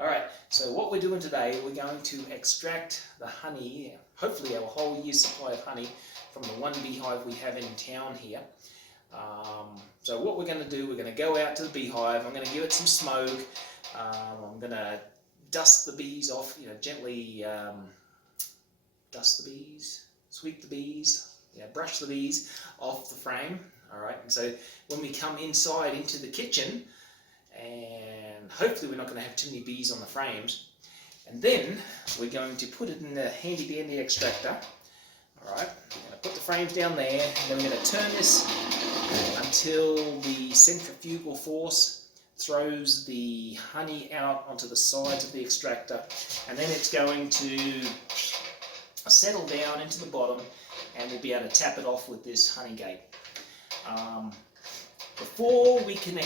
Alright, so what we're doing today, we're going to extract the honey, hopefully our whole year's supply of honey, from the one beehive we have in town here. So what we're going to do, we're going to go out to the beehive, I'm going to give it some smoke, I'm going to dust the bees off, gently dust the bees, sweep the bees, brush the bees off the frame. Alright, and so when we come inside into the kitchen, and hopefully we're not going to have too many bees on the frames, and then we're going to put it in the handy dandy extractor. Alright, we're going to put the frames down there, and then we're going to turn this until the centrifugal force throws the honey out onto the sides of the extractor, and then it's going to settle down into the bottom, and we'll be able to tap it off with this honey gate. Before we can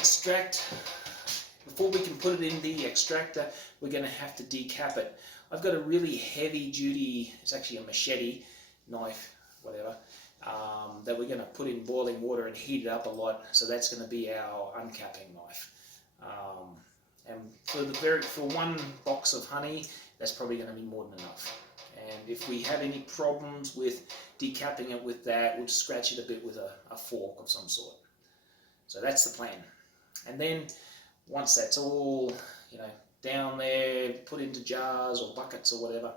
put it in the extractor, we're going to have to decap it. I've got a really heavy duty, it's actually a machete, knife, whatever, that we're going to put in boiling water and heat it up a lot, so that's going to be our uncapping knife. And for one box of honey, that's probably going to be more than enough. And if we have any problems with decapping it with that, we'll just scratch it a bit with a fork of some sort. So that's the plan. And then once that's all, down there, put into jars or buckets or whatever,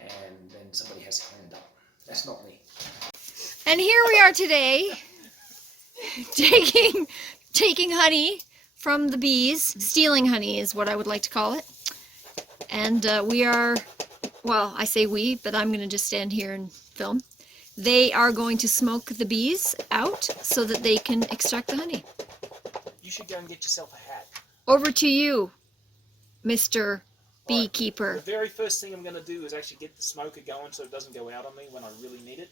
and then somebody has to clean it up. That's not me. And here we are today, taking honey from the bees. Stealing honey is what I would like to call it. And we are, well, I say we, but I'm going to just stand here and film. They are going to smoke the bees out so that they can extract the honey. You should go and get yourself a hat. Over to you, Mr. Beekeeper. Right. The very first thing I'm going to do is actually get the smoker going so it doesn't go out on me when I really need it.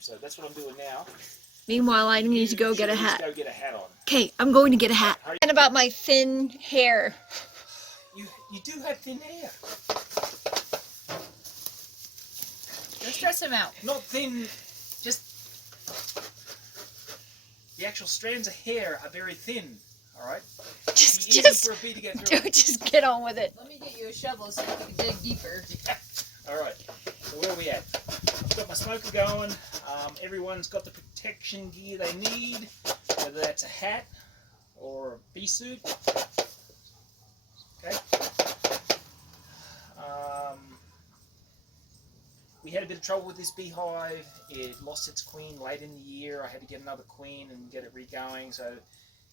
So that's what I'm doing now. Meanwhile, I need to go get a hat. Go get a hat on. Okay, I'm going to get a hat. And about my thin hair. You do have thin hair. Don't stress him out. Not thin, just the actual strands of hair are very thin. All right. Just for a bee to get through. just get on with it. Let me get you a shovel so you can dig deeper. Yeah. All right. So where are we at? I've got my smoker going. Everyone's got the protection gear they need, whether that's a hat or a bee suit. Okay. We had a bit of trouble with this beehive. It lost its queen late in the year. I had to get another queen and get it re-going, so it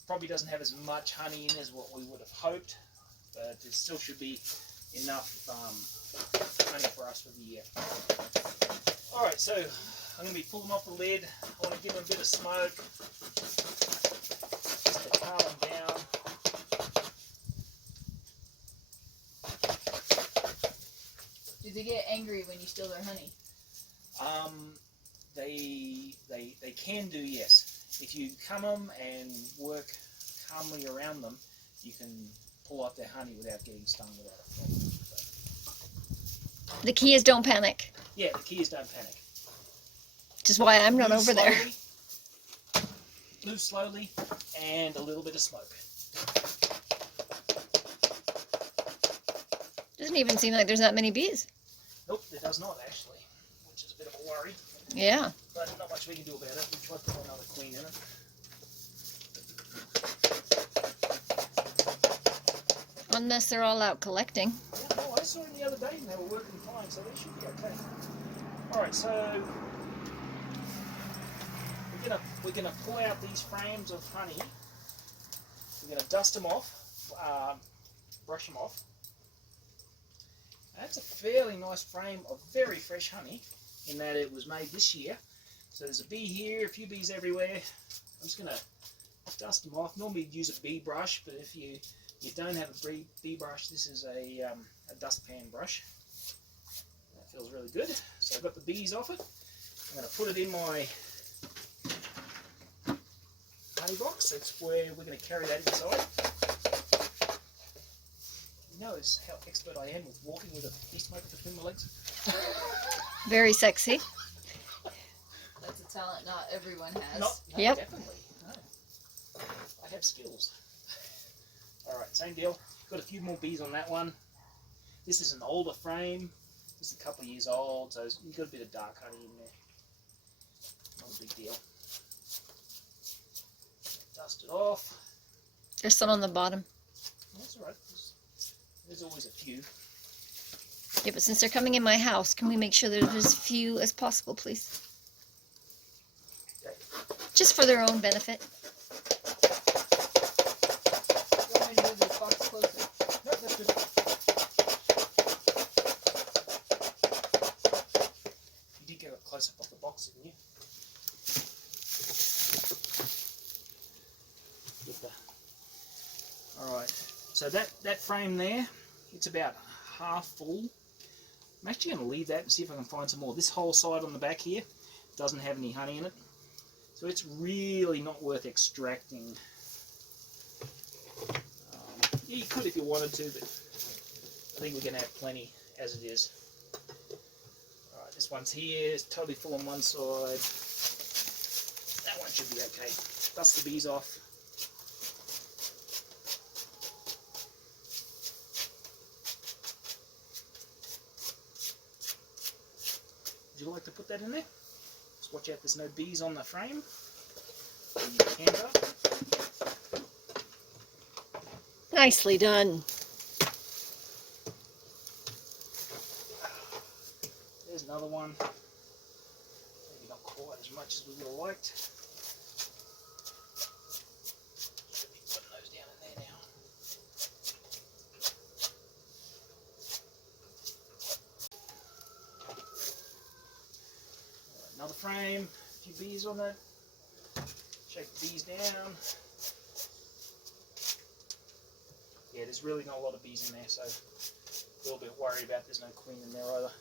probably doesn't have as much honey in as what we would have hoped, but it still should be enough honey for us for the year. Alright, so I'm going to be pulling off the lid. I want to give them a bit of smoke just to calm them down. Do they get angry when you steal their honey? They can do, yes. If you calm them and work calmly around them, you can pull out their honey without getting stung without a problem. So. The key is don't panic. Yeah, the key is don't panic. Which is why I'm not over there. Move slowly, and a little bit of smoke. Doesn't even seem like there's that many bees. Nope, there does not actually, which is a bit of a worry. Yeah. But not much we can do about it. We tried to put another queen in it. Unless they're all out collecting. Yeah, no, I saw them the other day and they were working fine, so they should be okay. Alright, so we're gonna pull out these frames of honey. We're gonna dust them off, brush them off. That's a fairly nice frame of very fresh honey, in that it was made this year. So there's a bee here, a few bees everywhere. I'm just going to dust them off. Normally you'd use a bee brush, but if you don't have a bee brush, this is a dustpan brush. That feels really good. So I've got the bees off it. I'm going to put it in my honey box. That's where we're going to carry that inside. Notice how expert I am with walking with a bee smoker between my legs. Very sexy. That's a talent not everyone has. No, Yep. Definitely. No. I have skills. Alright, same deal. Got a few more bees on that one. This is an older frame. It's a couple of years old, so you've got a bit of dark honey in there. Not a big deal. Dust it off. There's some on the bottom. That's all right. There's always a few. Yeah, but since they're coming in my house, can we make sure that there's as few as possible, please? Okay. Just for their own benefit. You want me to move this box closer? No, that's good. You did get a close up of the box, didn't you? Alright, so that frame there, it's about half full. I'm actually going to leave that and see if I can find some more. This whole side on the back here doesn't have any honey in it, so it's really not worth extracting. Yeah, you could if you wanted to, but I think we're going to have plenty as it is. Alright, this one's here, it's totally full on one side. That one should be okay. Dust the bees off. Would you like to put that in there? Just watch out there's no bees on the frame. Nicely done. There's another one. Maybe not quite as much as we would have liked. Should be putting those down in there now. Another frame, a few bees on it. Shake the bees down. Yeah, there's really not a lot of bees in there, so a little bit worried about there's no queen in there either.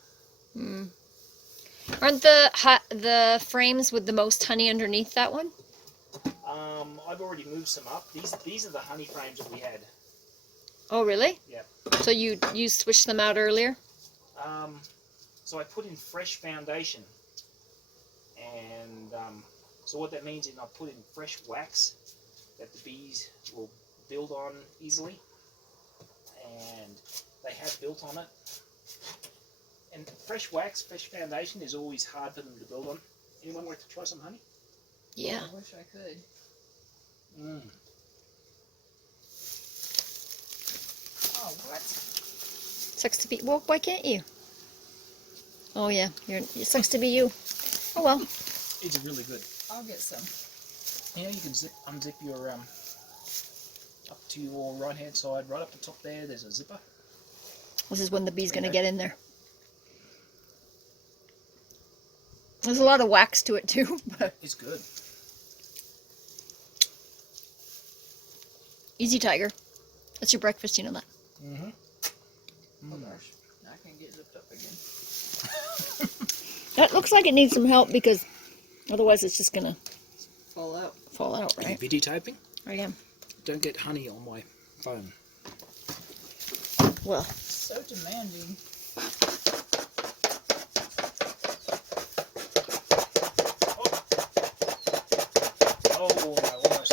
Hmm. Aren't the frames with the most honey underneath that one? I've already moved some up. These are the honey frames that we had. Oh, really? Yeah. So you switched them out earlier? So I put in fresh foundation. And so what that means is I put in fresh wax that the bees will build on easily, and they have built on it. And fresh wax, fresh foundation is always hard for them to build on. Anyone like to try some honey? Yeah. I wish I could. Oh, what? Sucks to be. Well, why can't you? Oh yeah, it sucks to be you. Oh well. It's really good. I'll get some. Yeah, you can unzip your up to your right hand side, right up the top there. There's a zipper. This is when the bee's gonna get in there. There's a lot of wax to it too, but It's good. easy, Tiger. That's your breakfast, you know that. Mm-hmm. Oh gosh, now I can get zipped up again. That looks like it needs some help because otherwise it's just gonna Fall out. fall out, Are you right? videotaping? I am. Don't get honey on my phone. Well, So demanding. Oh, no, almost.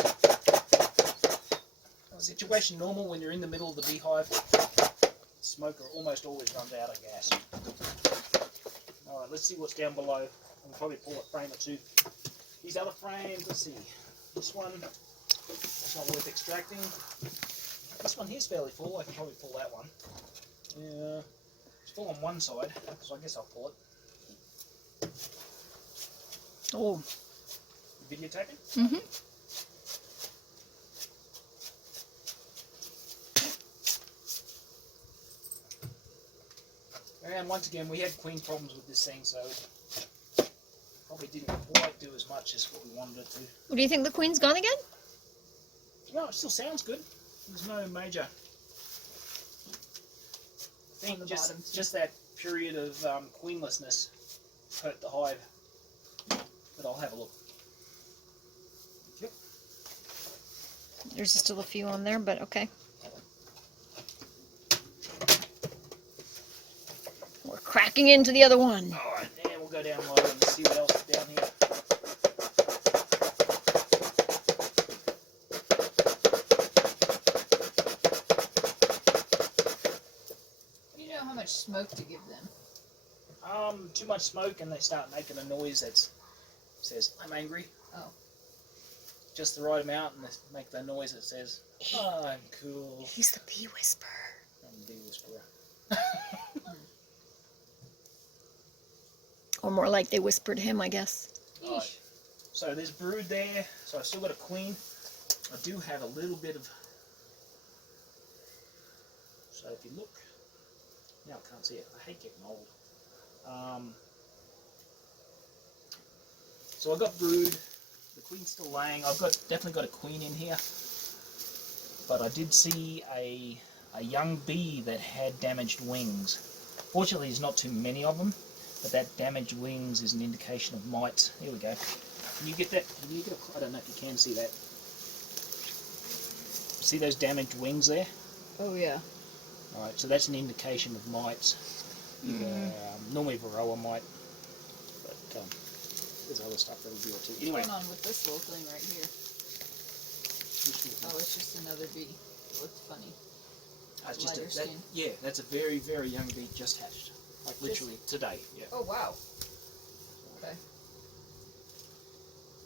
Situation normal when you're in the middle of the beehive. Smoker almost always runs out of gas. Alright, let's see what's down below. I'll probably pull a frame or two. These other frames, let's see. This one, it's not worth extracting. This one here's fairly full. I can probably pull that one. Yeah, it's full on one side, so I guess I'll pull it. oh, Videotaping? mm-hmm. And once again, we had queen problems with this thing, so probably didn't quite do as much as what we wanted it to. What do you think, the queen's gone again? No, it still sounds good. There's no major. I think just that period of queenlessness hurt the hive. But I'll have a look. Yep. There's still a few on there, but okay. We're cracking into the other one. Alright, and we'll go down low and see what else is down here. much smoke to give them? Too much smoke and they start making a noise that says, I'm angry. Oh. Just the right amount and they make the noise that says, I'm cool. He's the bee whisperer. I'm the bee whisperer. Or more like they whispered him, I guess. Right. So there's brood there. So I've still got a queen. I do have a little bit of... So if you look... Now I can't see it. I hate getting old. So I've got brood. The queen's still laying. I've definitely got a queen in here. But I did see a young bee that had damaged wings. Fortunately, there's not too many of them. But that damaged wings is an indication of mites. Here we go. Can you get that? Can you get I don't know if you can see that. See those damaged wings there? Oh yeah. Alright, so that's an indication of mites. Normally varroa mite, but there's other stuff that'll do it too. Anyway. What's going on with this little thing right here? Oh, it's just another bee. It looks funny. That's just Lighter skin. yeah, that's a very, very young bee just hatched. Like literally today. Yeah. Oh wow. Okay.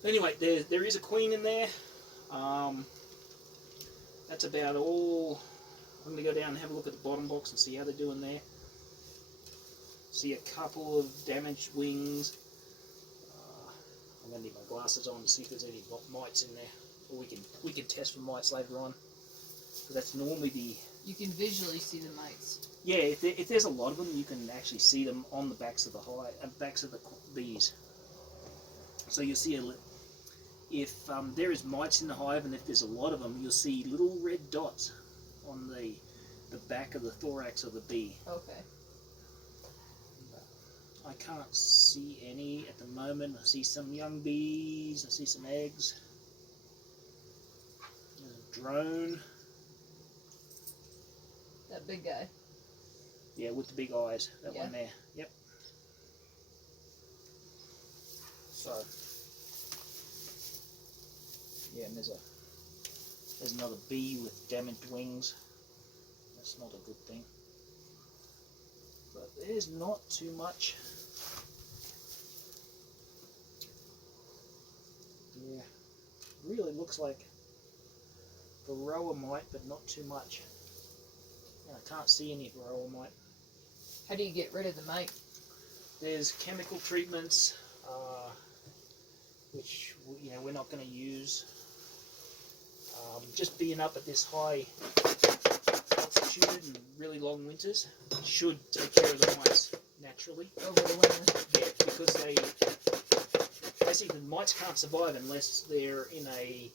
Anyway, there is a queen in there. That's about all. I'm going to go down and have a look at the bottom box and see how they're doing there. See a couple of damaged wings. I'm going to need my glasses on to see if there's any mites in there. Or we can test for mites later on. So that's normally the... You can visually see the mites. Yeah, if there's a lot of them, you can actually see them on the backs of the backs of the bees. So you'll see if there is mites in the hive, and if there's a lot of them, you'll see little red dots on the back of the thorax of the bee. Okay. I can't see any at the moment. I see some young bees. I see some eggs. There's a drone. That big guy. Yeah, with the big eyes. That Yeah. one there. Yep. So, yeah, and there's another bee with damaged wings. That's not a good thing. But there's not too much. Yeah, really looks like varroa mite, but not too much. And I can't see any varroa mite. How do you get rid of the mite? There's chemical treatments, which we're not going to use. Just being up at this high altitude and really long winters should take care of the mites naturally. Over the winter. Yeah, because basically the mites can't survive unless they're in a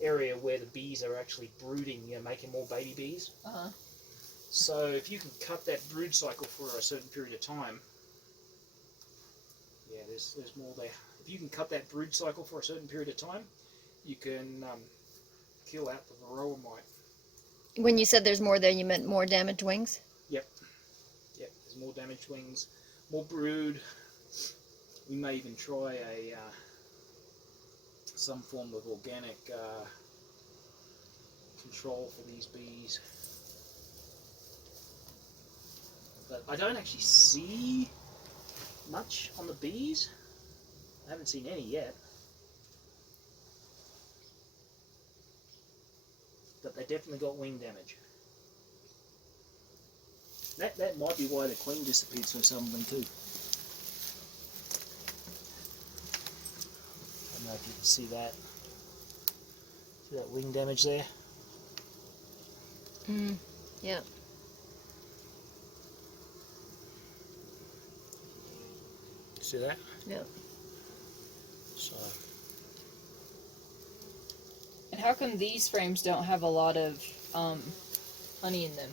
area where the bees are actually brooding, making more baby bees. Uh-huh. So if you can cut that brood cycle for a certain period of time, yeah, there's more there. If you can cut that brood cycle for a certain period of time, you can kill out the varroa mite. When you said there's more there, you meant more damaged wings? Yep. There's more damaged wings, more brood. We may even try some form of organic control for these bees. But I don't actually see much on the bees. I haven't seen any yet. But they definitely got wing damage. That might be why the queen disappeared so suddenly too. I don't know if you can see that. See that wing damage there? Yeah. See that? Yep. So. And how come these frames don't have a lot of honey in them?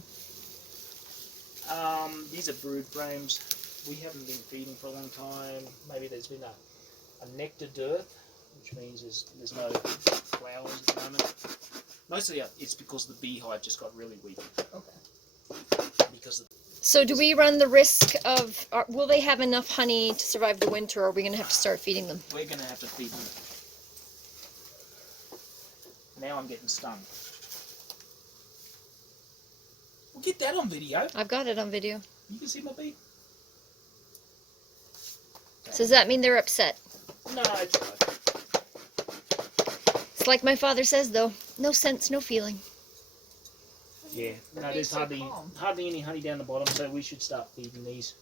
These are brood frames. We haven't been feeding for a long time. Maybe there's been a nectar dearth, which means there's no flowers at the moment. Mostly it's because the beehive just got really weak. Okay. Because So do we run the risk of, will they have enough honey to survive the winter, or are we going to have to start feeding them? we're going to have to feed them. Now I'm getting stung. We'll get that on video. I've got it on video. You can see my bee. So does that mean they're upset? No, it's all right. It's like my father says, though. No sense, no feeling. Yeah, no, They're there's so calm. hardly any honey down the bottom, so we should start feeding these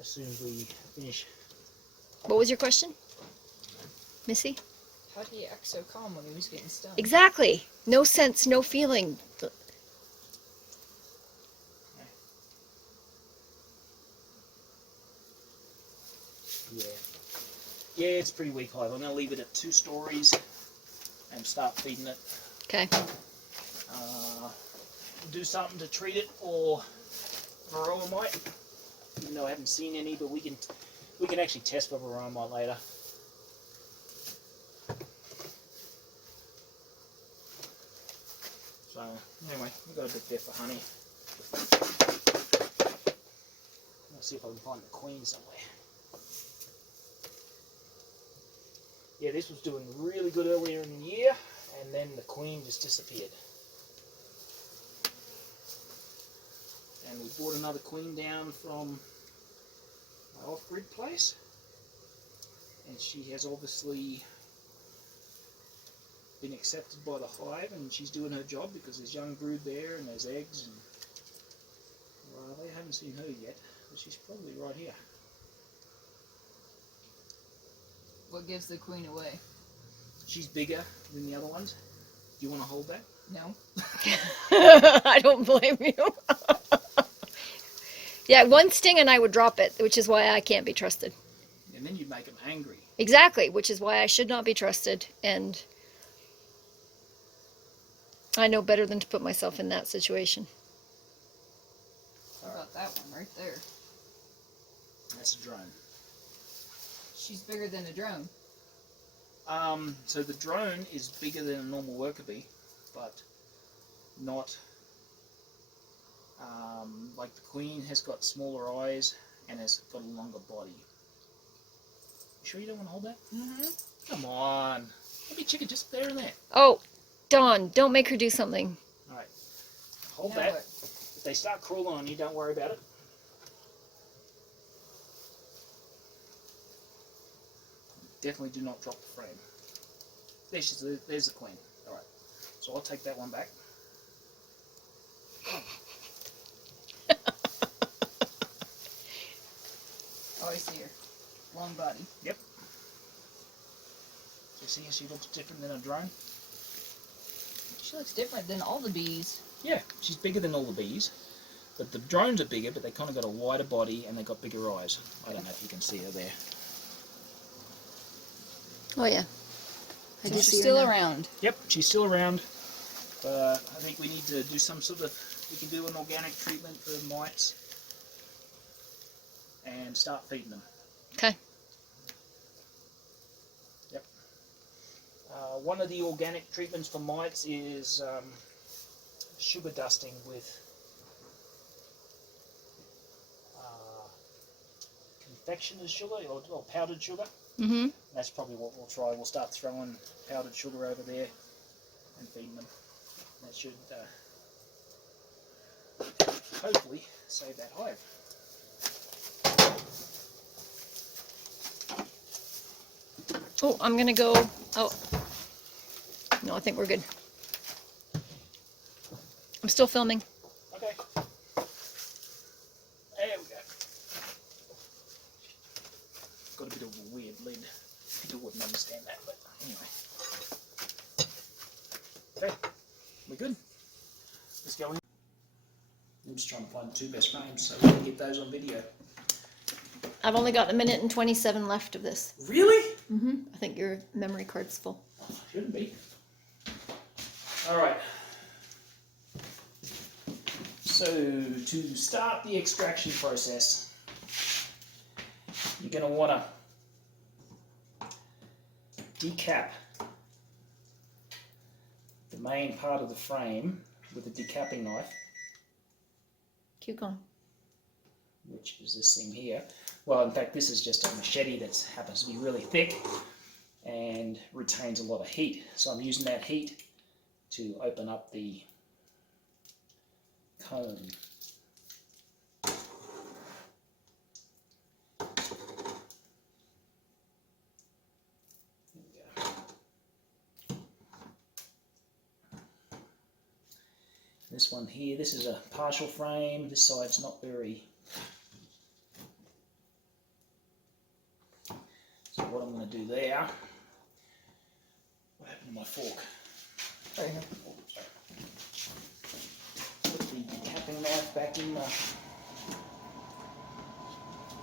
as soon as we finish. What was your question, Missy? How did he act so calm when he was getting stung? Exactly. No sense, no feeling. Yeah. Yeah, it's pretty weak hive. I'm going to leave it at 2 stories and start feeding it. Okay. Do something to treat it or varroa mite. Even though I haven't seen any, but we can actually test for varroa mite later. So anyway, we've got a bit there for honey. Let's see if I can find the queen somewhere. Yeah, this was doing really good earlier in the year, and then the queen just disappeared. And we bought another queen down from my off-grid place, and she has obviously been accepted by the hive, and she's doing her job because there's young brood there and there's eggs, and well, they haven't seen her yet, but she's probably right here. What gives the queen away? She's bigger than the other ones. Do you want to hold that? No. I don't blame you. Yeah, one sting and I would drop it, which is why I can't be trusted. And then you make them angry. Exactly, which is why I should not be trusted, and I know better than to put myself in that situation. What about that one right there? That's a drone. She's bigger than a drone. So the drone is bigger than a normal worker bee, but not like the queen has got smaller eyes and has got a longer body. You sure you don't want to hold that? Mm-hmm. Come on. Let me chicken just there and there. Oh, Dawn, don't make her do something. Alright. Hold Now that. what? If they start crawling on you, don't worry about it. Definitely do not drop the frame. There's the queen. Alright. So I'll take that one back. Oh, I see her. Long body. Yep. So you see how she looks different than a drone? She looks different than all the bees. Yeah, she's bigger than all the bees. But the drones are bigger, but they kind of got a wider body and they've got bigger eyes. I don't know if you can see her there. Oh yeah. I So do she's see her still now. around. Yep, she's still around. But I think we need to do some sort of... We can do an organic treatment for mites and start feeding them. Okay. Yep. One of the organic treatments for mites is sugar dusting with confectioner's sugar or powdered sugar. Mm-hmm. That's probably what we'll try. We'll start throwing powdered sugar over there and feeding them. That should hopefully save that hive. Oh, I'm gonna go. Oh. No, I think we're good. I'm still filming. Okay. There we go. Got a bit of a weird lid. People wouldn't understand that, but anyway. Okay, we're good. Let's go in. I'm just trying to find the 2 best frames so we can get those on video. I've only got 1minute and 27 left of this. Really? Mm-hmm. I think your memory card's full. Shouldn't be. Alright. So, to start the extraction process, you're going to want to decap the main part of the frame with a decapping knife, Keep going. which is this thing here. Well, in fact, this is just a machete that happens to be really thick and retains a lot of heat. So I'm using that heat to open up the comb. this one here. This is a partial frame. This side's not very... So what I'm going to do there... What happened to my fork? Right here. Oh, sorry. Put the capping knife back in the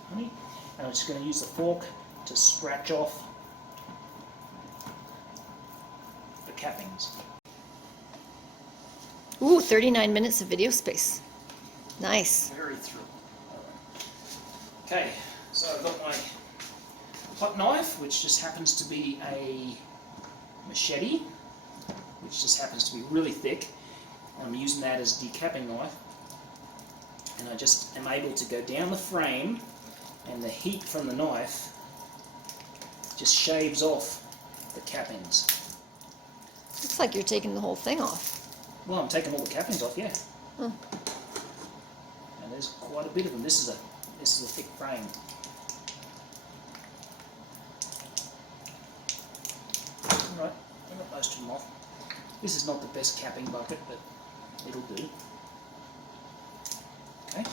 honey. And I'm just going to use the fork to scratch off the cappings. Ooh, 39 minutes of video space. Nice. Very thrilled. Okay, so I've got my hot knife, which just happens to be a machete, which just happens to be really thick. I'm using that as a decapping knife, and I just am able to go down the frame, and the heat from the knife just shaves off the cappings. Looks like you're taking the whole thing off. Well, I'm taking all the cappings off, yeah. Oh. And there's quite a bit of them. This is a thick frame. Alright, I got most of them off. This is not the best capping bucket, but it'll do. Okay,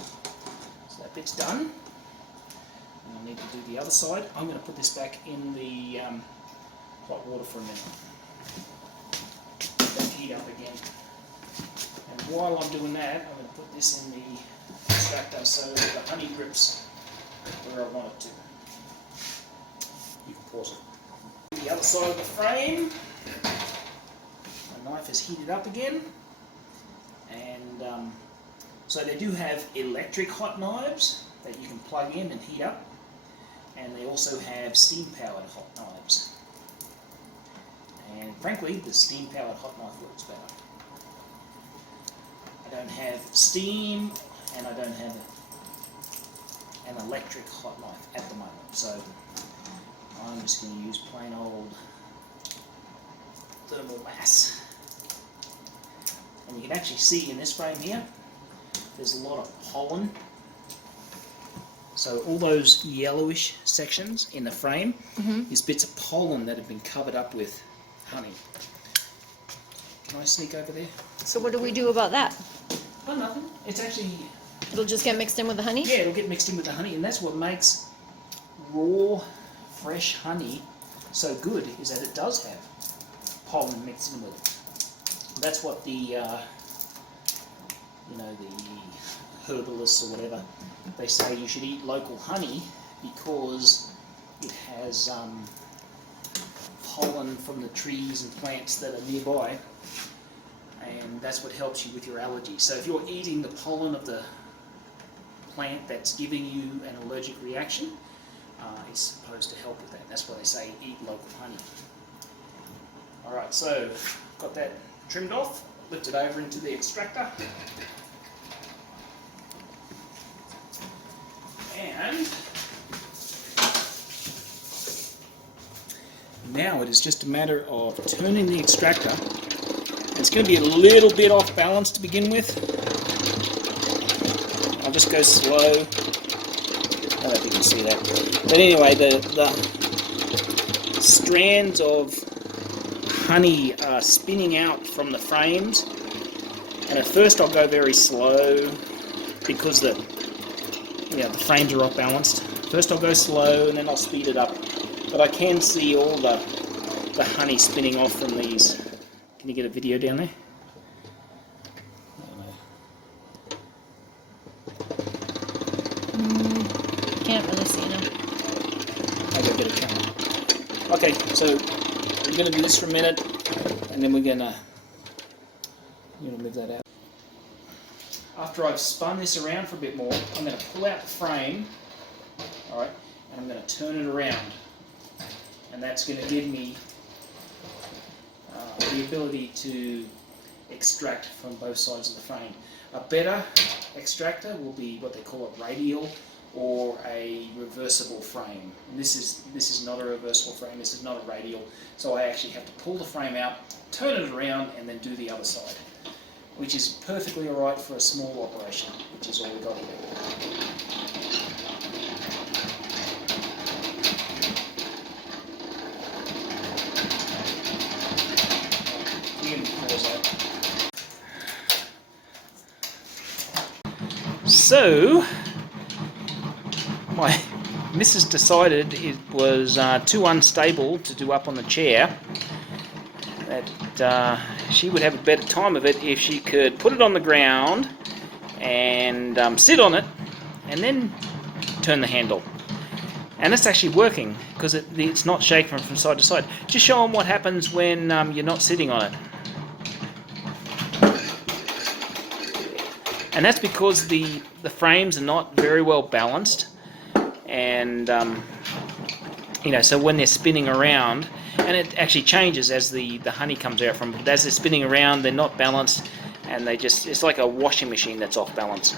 so that bit's done. And I need to do the other side. I'm going to put this back in the hot water for a minute. Let that heat up again. And while I'm doing that, I'm going to put this in the extractor so that the honey grips where I want it to. You can pause it. The other side of the frame, my knife is heated up again, and so they do have electric hot knives that you can plug in and heat up, and they also have steam powered hot knives, and frankly the steam powered hot knife works better. I don't have steam and I don't have an electric hot knife at the moment, so I'm just going to use plain old thermal mass. And you can actually see in this frame here, there's a lot of pollen. So all those yellowish sections in the frame is bits of pollen that have been covered up with honey. Can I sneak over there? So what do we do about that? Oh, nothing. It's actually... It'll just get mixed in with the honey? Yeah, it'll get mixed in with the honey, and that's what makes raw, fresh honey so good, is that it does have pollen mixed in with it. That's what the, you know, the herbalists or whatever, they say you should eat local honey because it has pollen from the trees and plants that are nearby, and that's what helps you with your allergies. So if you're eating the pollen of the plant that's giving you an allergic reaction, it's supposed to help with that. That's why they say eat local honey. Alright, so got that trimmed off, lift it over into the extractor, and now it is just a matter of turning the extractor. It's going to be a little bit off balance to begin with. I'll just go slow. I don't know if you can see that. But anyway, the strands of honey are spinning out from the frames, and at first I'll go very slow because the frames are off balanced. First I'll go slow and then I'll speed it up. But I can see all the honey spinning off from these. Can you get a video down there? Can't really see now. I got a better camera. Okay, so we're going to do this for a minute, and then we're going to move that out. After I've spun this around for a bit more, I'm going to pull out the frame, all right, and I'm going to turn it around, and that's going to give me the ability to extract from both sides of the frame. A better extractor will be what they call a radial or a reversible frame. And this is not a reversible frame, this is not a radial, so I actually have to pull the frame out, turn it around, and then do the other side, which is perfectly alright for a small operation, which is all we've got here. So, my missus decided it was too unstable to do up on the chair, that she would have a better time of it if she could put it on the ground and sit on it and then turn the handle. And it's actually working because it's not shaking from side to side. Just show them what happens when you're not sitting on it. And that's because the frames are not very well balanced, and so when they're spinning around, and it actually changes as the honey comes out from, but as they're spinning around, they're not balanced, and it's like a washing machine that's off balance.